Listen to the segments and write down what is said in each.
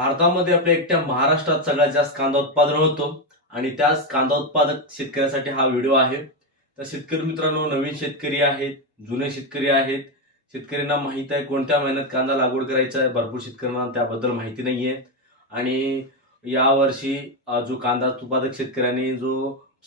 भारतामध्ये आपल्या एकट्या महाराष्ट्रात सगळ्यात जास्त कांदा उत्पादन होतो आणि त्याच कांदा उत्पादक शेतकऱ्यासाठी हा व्हिडिओ आहे. तर शेतकरी मित्रांनो नवीन शेतकरी आहेत जुने शेतकरी आहेत. शेतकऱ्यांना माहीत आहे कोणत्या महिन्यात कांदा लागवड करायचा आहे भरपूर शेतकऱ्यांना त्याबद्दल माहिती नाही आहे आणि यावर्षी जो कांदा उत्पादक शेतकऱ्यांनी जो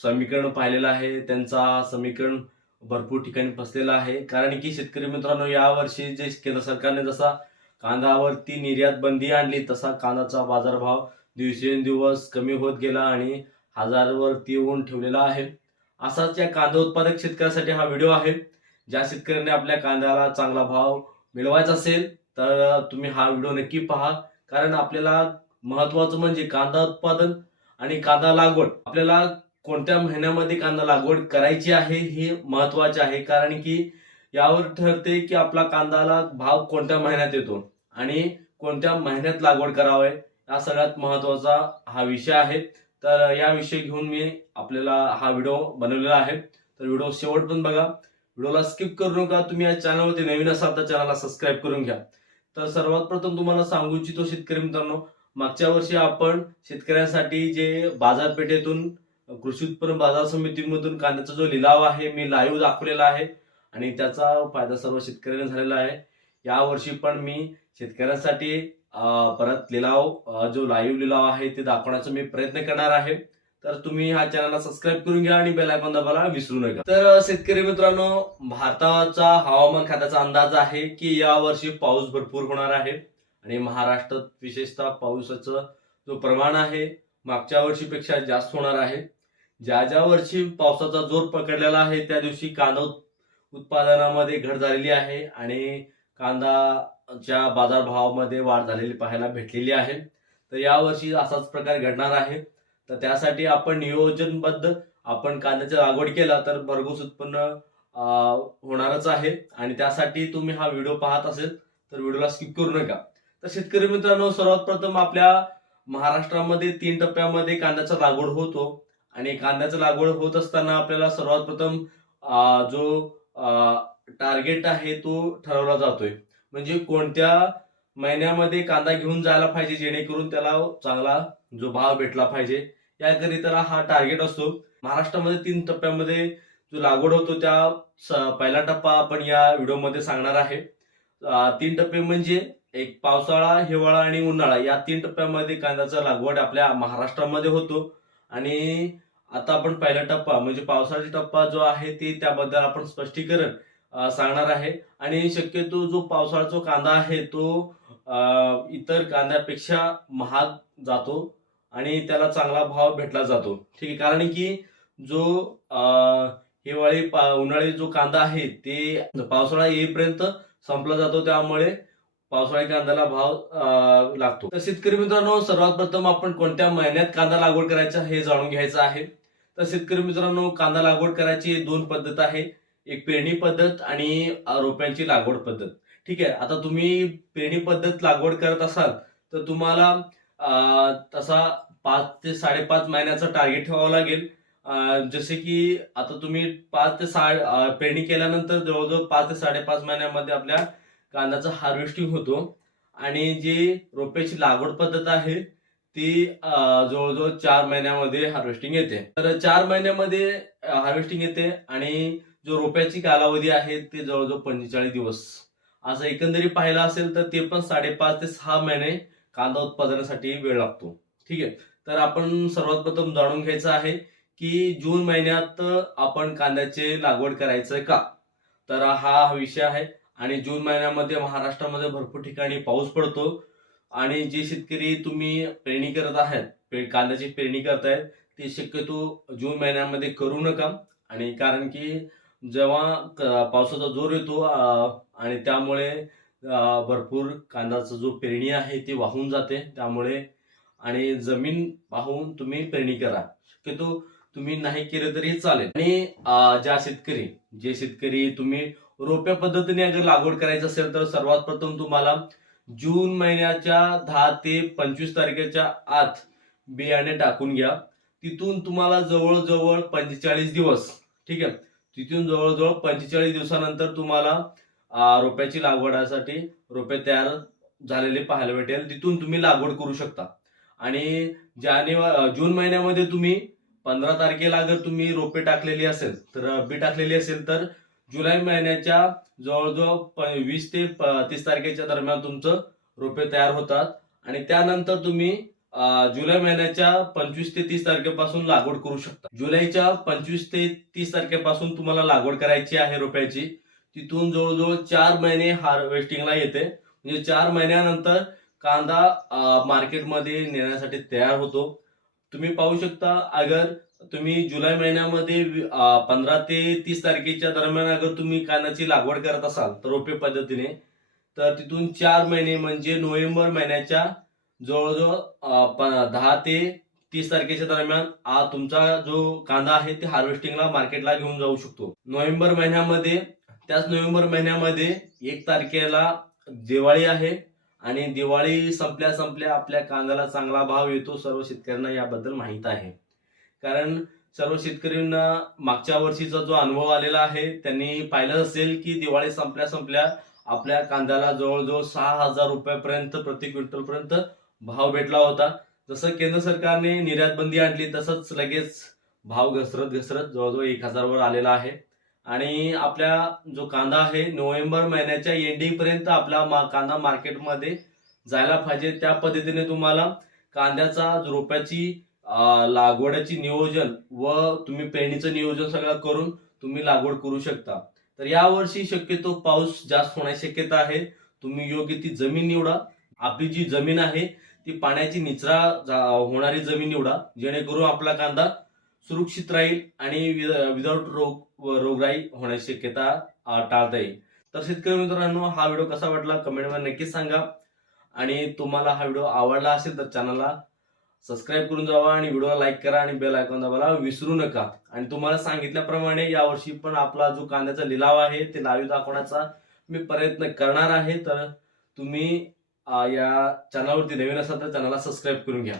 समीकरण पाहिलेलं आहे त्यांचा समीकरण भरपूर ठिकाणी फसलेला आहे. कारण की शेतकरी मित्रांनो यावर्षी जे केंद्र सरकारने जसा कांद्यावरती निर्यात बंदी आणली तसा कांद्याचा बाजारभाव दिवसेंदिवस कमी होत गेला आणि हजारवरती येऊन ठेवलेला आहे. असाच या कांदा उत्पादक शेतकऱ्यासाठी हा व्हिडिओ आहे. ज्या शेतकऱ्याने आपल्या कांद्याला चांगला भाव मिळवायचा असेल तर तुम्ही हा व्हिडिओ नक्की पहा. कारण आपल्याला महत्वाचं म्हणजे कांदा उत्पादन आणि कांदा लागवड. आपल्याला कोणत्या महिन्यामध्ये कांदा लागवड करायची आहे हे महत्त्वाचे आहे. कारण की यावर ठरते की आपला कांद्याला भाव कोणत्या महिन्यात येतो. आणि कोणत्या महिन्यात लागवड करावे हा सगळ्यात महत्त्वाचा हा विषय आहे. तर या विषय घेऊन मी आपल्याला हा व्हिडिओ बनवलेला आहे. तर व्हिडिओ शेवट पण बघा. व्हिडिओला स्किप करू नका. तुम्ही या चॅनलवरती नवीन असाल तर चॅनलला सबस्क्राईब करून घ्या. तर सर्वात प्रथम तुम्हाला सांगू इच्छितो शेतकरी मित्रांनो मागच्या वर्षी आपण शेतकऱ्यांसाठी जे बाजारपेठेतून कृषी उत्पन्न बाजार समितीमधून कांद्याचा जो लिलाव आहे मी लाईव्ह दाखवलेला आहे. आणि त्याचा फायदा सर्व शेतकऱ्यांना झालेला आहे. या वर्षी पण मी शेतकऱ्यांसाठी परत लिलाव जो लाईव्ह लिलाव आहे ते दाखवण्याचा मी प्रयत्न करणार आहे. तर तुम्ही हा चॅनलला सबस्क्राईब करून घ्या आणि बेल आयकॉन दाबायला विसरू नका. तर शेतकरी मित्रांनो भारताचा हवामान खात्याचा अंदाज आहे की या वर्षी पाऊस भरपूर होणार आहे आणि महाराष्ट्रात विशेषतः पावसाचं जो प्रमाण आहे मागच्या वर्षीपेक्षा जास्त होणार आहे. ज्या ज्या वर्षी पावसाचा जोर पकडलेला आहे त्या दिवशी कांदा उत्पादनामध्ये घट झालेली आहे आणि कांदाच्या बाजारभावामध्ये वाढ झालेली पाहायला भेटलेली आहे. तर यावर्षी असाच प्रकार घडणार आहे. तर त्यासाठी आपण नियोजनबद्ध आपण कांद्याची लागवड केला तर भरघोस उत्पन्न होणारच आहे. आणि त्यासाठी तुम्ही हा व्हिडिओ पाहत असेल तर व्हिडिओला स्किप करू नका. तर शेतकरी मित्रांनो सर्वात प्रथम आपल्या महाराष्ट्रामध्ये तीन टप्प्यामध्ये कांद्याचा लागवड होतो. आणि कांद्याचा लागवड होत असताना आपल्याला सर्वात प्रथम जो टार्गेट आहे तो ठरवला जातोय. म्हणजे कोणत्या महिन्यामध्ये कांदा घेऊन जायला पाहिजे जेणेकरून त्याला चांगला जो भाव भेटला पाहिजे. याकरिता हा टार्गेट असतो. महाराष्ट्रामध्ये तीन टप्प्यामध्ये जो लागवड होतो त्या पहिला टप्पा आपण या व्हिडिओमध्ये सांगणार आहे. तीन टप्पे म्हणजे एक पावसाळा हिवाळा आणि उन्हाळा. या तीन टप्प्यामध्ये कांद्याचा लागवड आपल्या महाराष्ट्रामध्ये होतो. आणि आता आपण पहिला टप्पा म्हणजे पावसाळ्याचा टप्पा जो आहे ते त्याबद्दल आपण स्पष्टीकरण सांगणार आहे. आणि शक्यतो जो पावसाळ्याचा कांदा आहे तो इतर कांद्यापेक्षा महाग जातो आणि त्याला चांगला भाव भेटला जातो. ठीक आहे कारण की जो हिवाळी पा- उन्हाळी जो कांदा आहे ते पावसाळा येईपर्यंत संपला जातो. त्यामुळे पावसाळी कांद्याला भाव लागतो. तर शेतकरी मित्रांनो सर्वात प्रथम आपण कोणत्या महिन्यात कांदा लागवड करायचा हे जाणून घ्यायचं आहे. तर शेतकरी मित्रांनो कांदा लागवड करायची दोन पद्धत आहे. एक पेरणी पद्धत आणि रोप्यांची रोपांची लागवड पद्धत. ठीक आहे? आता तुम्ही पेरणी पद्धत लागवड करत असाल तर तुम्हाला तसा पाच ते साडेपाच महिन्याचा टार्गेट ठेवावं लागेल. जसे की आता तुम्ही पाच ते सा पेरणी केल्यानंतर जवळजवळ पाच ते साडेपाच महिन्यामध्ये आपल्या कांद्याचं हार्वेस्टिंग होतो. आणि जी रोप्याची लागवड पद्धत आहे ती जवळजवळ चार महिन्यामध्ये हार्वेस्टिंग येते. तर चार महिन्यामध्ये हार्वेस्टिंग येते आणि जो रोप्याची कालावधी आहे ते जवळजवळ पंचेचाळीस दिवस. असं एकंदरीत पाहिलं असेल तर ते पण साडेपाच ते सहा महिने कांदा उत्पादनासाठी वेळ लागतो. ठीक आहे? तर आपण सर्वात प्रथम जाणून घ्यायचं आहे की जून महिन्यात आपण कांद्याचे लागवड करायचं का? तर हा विषय आहे आणि जून महिन्यामध्ये महाराष्ट्रामध्ये भरपूर ठिकाणी पाऊस पडतो आणि जे शेतकरी तुम्ही पेरणी करत आहात कांद्याची पेरणी करतायत ते शक्यतो जून महिन्यामध्ये करू नका. आणि कारण की जेव्हा पावसाचा जोर येतो आणि त्यामुळे भरपूर कांद्याचा जो पेरणी आहे ती वाहून जाते. त्यामुळे आणि जमीन वाहून तुम्ही पेरणी करा. शक्यतो तुम्ही नाही केलं तरी चालेल. आणि ज्या शेतकरी जे शेतकरी तुम्ही रोप्या पद्धतीने अगर लागवड करायचं असेल तर सर्वात प्रथम तुम्हाला जून महिन्याच्या दहा ते पंचवीस तारखेच्या आत बियाणे टाकून घ्या. तिथून तुम्हाला जवळजवळ पंचेचाळीस दिवस ठीक आहे तिथून जवळजवळ पंचेचाळीस दिवसानंतर तुम्हाला रोप्याची लागवडासाठी रोपे तयार झालेले पाहायला भेटेल. तिथून तुम्ही लागवड करू शकता. आणि जानेवारी जून महिन्यामध्ये तुम्ही पंधरा तारखेला जर तुम्ही रोपे टाकलेली असेल तर बी टाकलेली असेल तर जुलै महिन्याच्या जवळजवळ प- वीस ते प- तीस तारखेच्या दरम्यान तुमचं रोपे तयार होतात. आणि त्यानंतर तुम्ही जुलै महिन्याच्या पंचवीस ते तीस तारखेपासून लागवड करू शकता. जुलैच्या पंचवीस ते तीस तारखेपासून तुम्हाला लागवड करायची आहे रोप्याची. तिथून जवळजवळ चार महिने हार्वेस्टिंगला येते. म्हणजे चार महिन्यानंतर कांदा मार्केटमध्ये नेण्यासाठी तयार होतो. तुम्ही पाहू शकता अगर तुम्ही जुलै महिन्यामध्ये पंधरा ते तीस तारखेच्या दरम्यान अगर तुम्ही कांद्याची लागवड करत असाल तर रोपे पद्धतीने तर तिथून चार महिने म्हणजे नोव्हेंबर महिन्याच्या जवळजवळ दहा ते तीस तारखेच्या दरम्यान तुमचा जो कांदा आहे ते हार्वेस्टिंगला मार्केटला घेऊन जाऊ शकतो. नोव्हेंबर महिन्यामध्ये त्याच नोव्हेंबर महिन्यामध्ये एक तारखेला दिवाळी आहे आणि दिवाळी संपल्या संपल्या आपल्या कांद्याला चांगला भाव येतो सर्व शेतकऱ्यांना याबद्दल माहीत आहे. कारण सर्व शेतकऱ्यांना मागच्या वर्षीचा जो अनुभव आलेला आहे त्यांनी पाहिलं असेल की दिवाळी संपल्या संपल्या आपल्या कांद्याला जवळजवळ सहा हजार रुपयापर्यंत प्रति क्विंटल पर्यंत भाव भेटला होता. जसं केंद्र सरकारने निर्यात बंदी आणली तसंच लगेच भाव घसरत घसरत जवळजवळ एक हजारवर आलेला आहे. आणि आपल्या जो कांदा आहे नोव्हेंबर महिन्याच्या एंडिंग पर्यंत आपला मा- कांदा मार्केटमध्ये जायला पाहिजे. त्या पद्धतीने तुम्हाला कांद्याचा रोप्याची लागवडाची नियोजन व तुम्ही पेरणीचं नियोजन सगळं करून तुम्ही लागवड करू शकता. तर यावर्षी शक्यतो पाऊस जास्त होण्याची शक्यता आहे. तुम्ही योग्य ती जमीन निवडा. आपली जी जमीन आहे ती पाण्याची निचरा जा- होणारी जमीन निवडा. जेणेकरून आपला कांदा सुरक्षित राहील आणि विदाउट रोग रोगराई होण्याची शक्यता टाळता येईल. तर शेतकरी मित्रांनो हा व्हिडिओ कसा वाटला कमेंटमध्ये नक्कीच सांगा. आणि तुम्हाला हा व्हिडिओ आवडला असेल तर चॅनलला सबस्क्राईब करून जावा आणि व्हिडिओला लाईक करा आणि बेल आयकॉन दाबायला विसरू नका. आणि तुम्हाला सांगितल्याप्रमाणे यावर्षी पण आपला जो कांद्याचा लिलाव आहे ते लाईव्ह दाखवण्याचा मी प्रयत्न करणार आहे. तर तुम्ही या चॅनलवरती नवीन असाल तर चॅनलला सबस्क्राईब करून घ्या.